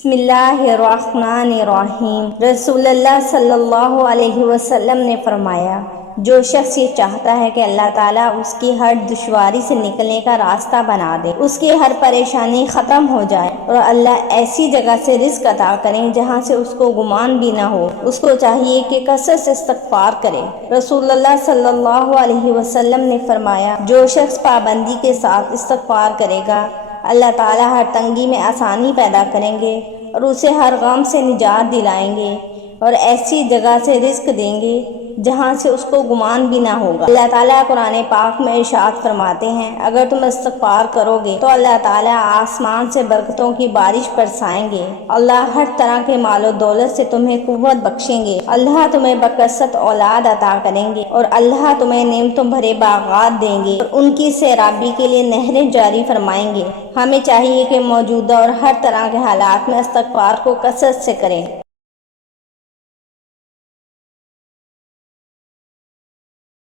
بسم اللہ الرحمن الرحیم۔ رسول اللہ صلی اللہ علیہ وسلم نے فرمایا، جو شخص یہ چاہتا ہے کہ اللہ تعالیٰ اس کی ہر دشواری سے نکلنے کا راستہ بنا دے، اس کی ہر پریشانی ختم ہو جائے اور اللہ ایسی جگہ سے رزق عطا کریں جہاں سے اس کو گمان بھی نہ ہو، اس کو چاہیے کہ کثرت سے استغفار کرے۔ رسول اللہ صلی اللہ علیہ وسلم نے فرمایا، جو شخص پابندی کے ساتھ استغفار کرے گا، اللہ تعالیٰ ہر تنگی میں آسانی پیدا کریں گے اور اسے ہر غم سے نجات دلائیں گے اور ایسی جگہ سے رزق دیں گے جہاں سے اس کو گمان بھی نہ ہوگا۔ اللہ تعالیٰ قرآن پاک میں ارشاد فرماتے ہیں، اگر تم استغفار کرو گے تو اللہ تعالیٰ آسمان سے برکتوں کی بارش برسائیں گے، اللہ ہر طرح کے مال و دولت سے تمہیں قوت بخشیں گے، اللہ تمہیں بکثرت اولاد عطا کریں گے اور اللہ تمہیں نعمتوں بھرے باغات دیں گے اور ان کی سیرابی کے لیے نہریں جاری فرمائیں گے۔ ہمیں چاہیے کہ موجودہ اور ہر طرح کے حالات میں استغفار کو کثرت سے کریں۔